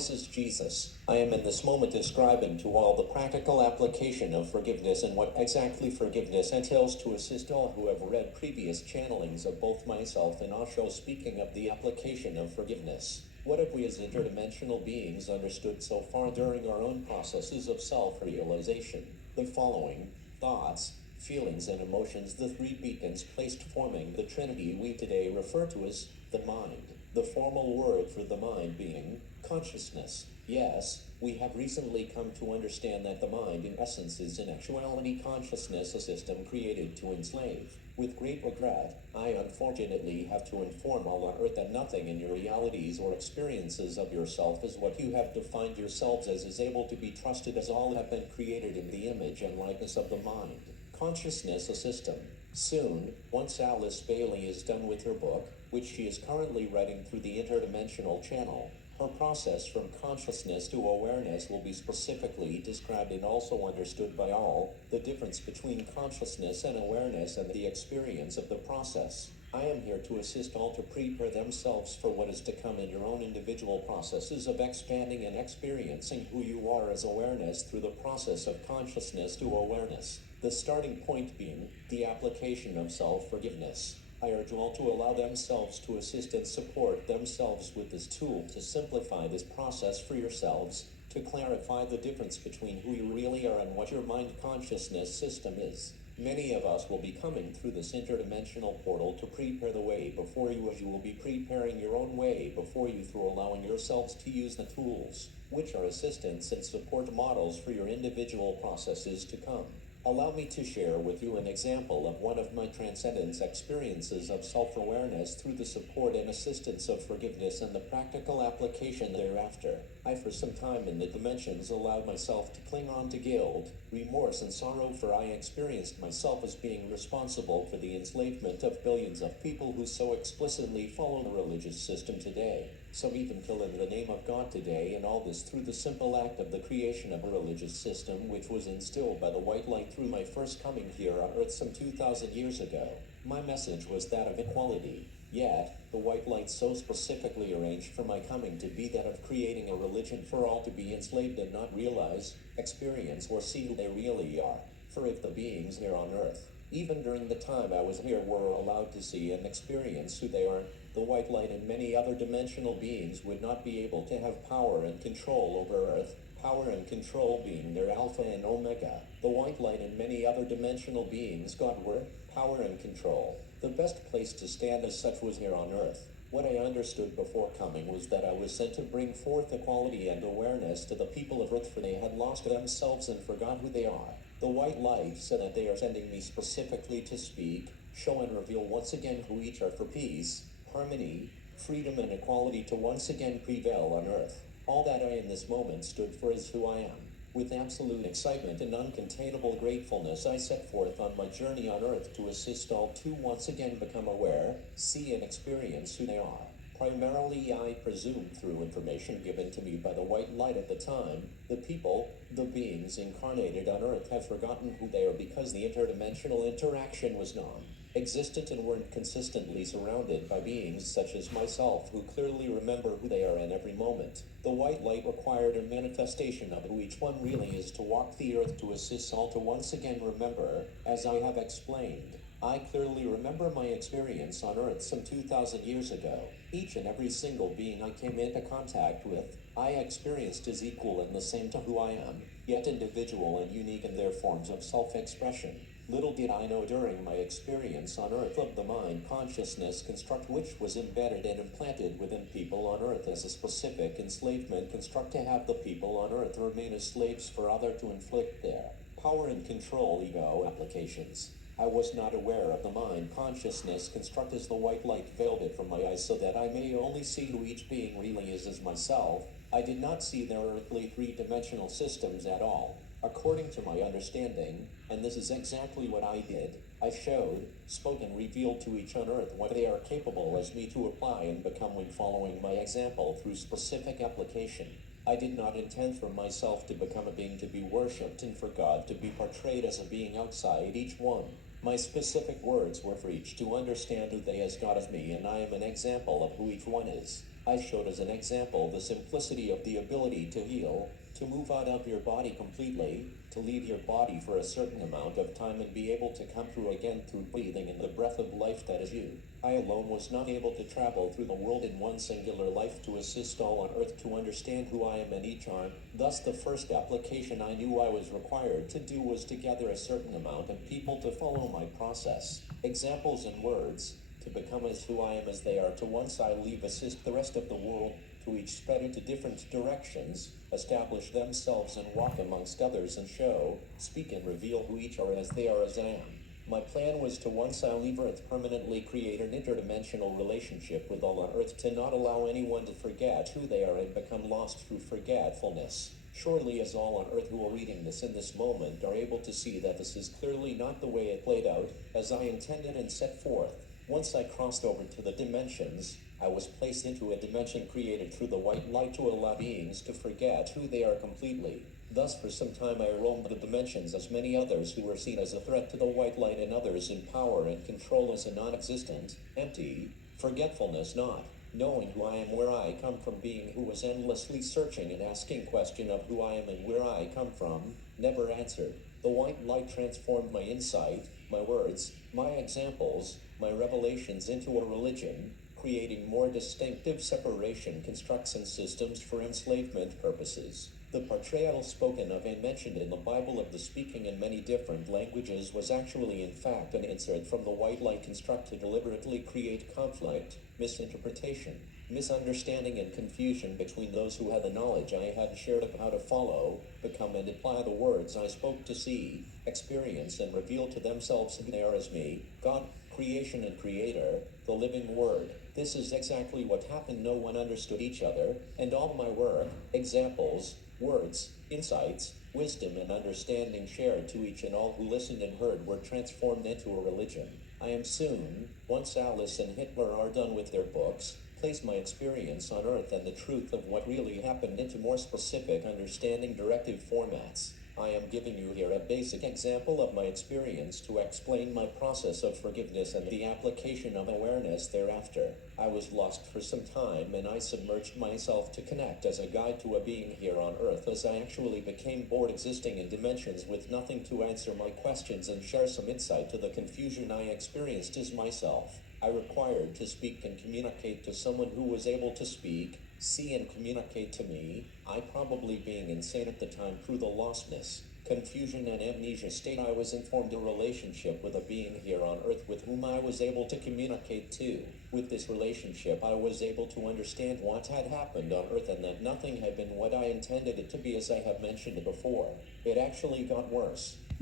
this is Jesus. I am in this moment describing to all the practical application of forgiveness and what exactly forgiveness entails to assist all who have read previous channelings of both myself and Osho speaking of the application of forgiveness. What have we as interdimensional beings understood so far during our own processes of self-realization? The following thoughts, feelings, and emotions, the three beacons placed forming the trinity we today refer to as the mind. The formal word for the mind being consciousness. Yes, we have recently come to understand that the mind in essence is in actuality consciousness, a system created to enslave. With great regret, I unfortunately have to inform all on earth that nothing in your realities or experiences of yourself is what you have defined yourselves as is able to be trusted, as all have been created in the image and likeness of the mind. Consciousness, a system. Soon, once Alice Bailey is done with her book, which she is currently writing through the interdimensional channel, her process from consciousness to awareness will be specifically described and also understood by all. The difference between consciousness and awareness and the experience of the process. I am here to assist all to prepare themselves for what is to come in your own individual processes of expanding and experiencing who you are as awareness through the process of consciousness to awareness. The starting point being the application of self-forgiveness. I urge all to allow themselves to assist and support themselves with this tool to simplify this process for yourselves, to clarify the difference between who you really are and what your mind consciousness system is. Many of us will be coming through this interdimensional portal to prepare the way before you, as you will be preparing your own way before you through allowing yourselves to use the tools, which are assistance and support models for your individual processes to come. Allow me to share with you an example of one of my transcendence experiences of self-awareness through the support and assistance of forgiveness and the practical application thereafter. I for some time in the dimensions allowed myself to cling on to guilt, remorse, and sorrow, for I experienced myself as being responsible for the enslavement of billions of people who so explicitly follow the religious system today. Some even kill in the name of God today, and all this through the simple act of the creation of a religious system which was instilled by the white light through my first coming here on earth some 2,000 years ago. My message was that of equality. Yet, the white light so specifically arranged for my coming to be that of creating a religion for all to be enslaved and not realize, experience, or see who they really are. For if the beings here on earth, even during the time I was here, were allowed to see and experience who they are, the white light and many other dimensional beings would not be able to have power and control over earth, power and control being their alpha and omega. The white light and many other dimensional beings, God, were power and control. The best place to stand as such was here on earth. What I understood before coming was that I was sent to bring forth equality and awareness to the people of earth, for they had lost themselves and forgot who they are. The white light said that they are sending me specifically to speak, show, and reveal once again who each are, for peace, harmony, freedom, and equality to once again prevail on earth. All that I in this moment stood for is who I am. With absolute excitement and uncontainable gratefulness, I set forth on my journey on earth to assist all to once again become aware, see, and experience who they are. Primarily, I presume through information given to me by the white light at the time, the people, the beings incarnated on earth, have forgotten who they are because the interdimensional interaction was non-existent and weren't consistently surrounded by beings such as myself who clearly remember who they are in every moment. The white light required a manifestation of who each one really is to walk the earth to assist all to once again remember, as I have explained. I clearly remember my experience on earth some 2,000 years ago. Each and every single being I came into contact with, I experienced as equal and the same to who I am, yet individual and unique in their forms of self-expression. Little did I know during my experience on earth of the mind consciousness construct which was embedded and implanted within people on earth as a specific enslavement construct to have the people on earth remain as slaves for other to inflict their power and control ego applications. I was not aware of the mind consciousness construct as the white light veiled it from my eyes so that I may only see who each being really is as myself. I did not see their earthly three-dimensional systems at all. According to my understanding, and this is exactly what I did, I showed, spoke, and revealed to each on earth what they are capable as me to apply and become when following my example through specific application. I did not intend for myself to become a being to be worshipped and for God to be portrayed as a being outside each one. My specific words were for each to understand who they as God is me, and I am an example of who each one is. I showed as an example the simplicity of the ability to heal, to move out of your body completely, to leave your body for a certain amount of time and be able to come through again through breathing in the breath of life that is you. I alone was not able to travel through the world in one singular life to assist all on earth to understand who I am in each arm. Thus the first application I knew I was required to do was to gather a certain amount of people to follow my process, examples and words, to become as who I am as they are, to once I leave assist the rest of the world, to each spread into different directions, establish themselves and walk amongst others and show, speak and reveal who each are as they are as I am. My plan was to once I leave Earth permanently create an interdimensional relationship with all on Earth, to not allow anyone to forget who they are and become lost through forgetfulness. Surely as all on Earth who are reading this in this moment are able to see that this is clearly not the way it played out, as I intended and set forth. Once I crossed over to the dimensions, I was placed into a dimension created through the white light to allow beings to forget who they are completely. Thus for some time I roamed the dimensions as many others who were seen as a threat to the white light, and others in power and control as a non-existent, empty, forgetfulness, not knowing who I am, where I come from, being who was endlessly searching and asking question of who I am and where I come from, never answered. The white light transformed my insight, my words, my examples, my revelations into a religion, creating more distinctive separation constructs and systems for enslavement purposes. The portrayal spoken of and mentioned in the Bible of the speaking in many different languages was actually in fact an insert from the white light construct to deliberately create conflict, misinterpretation, misunderstanding and confusion between those who had the knowledge I had shared of how to follow, become and apply the words I spoke to see, experience and reveal to themselves who they are as me, God, creation and creator, the living word. This is exactly what happened. No one understood each other, and all my work, examples, words, insights, wisdom and understanding shared to each and all who listened and heard were transformed into a religion. I am soon, once Alice and Hitler are done with their books, place my experience on Earth and the truth of what really happened into more specific understanding directive formats. I am giving you here a basic example of my experience to explain my process of forgiveness and the application of awareness thereafter. I was lost for some time and I submerged myself to connect as a guide to a being here on Earth, as I actually became bored existing in dimensions with nothing to answer my questions and share some insight to the confusion I experienced as myself. I required to speak and communicate to someone who was able to speak, see and communicate to me, I probably being insane at the time through the lostness, confusion and amnesia state. I was informed a relationship with a being here on Earth with whom I was able to communicate to. With this relationship I was able to understand what had happened on Earth and that nothing had been what I intended it to be, as I have mentioned before. It actually got worse.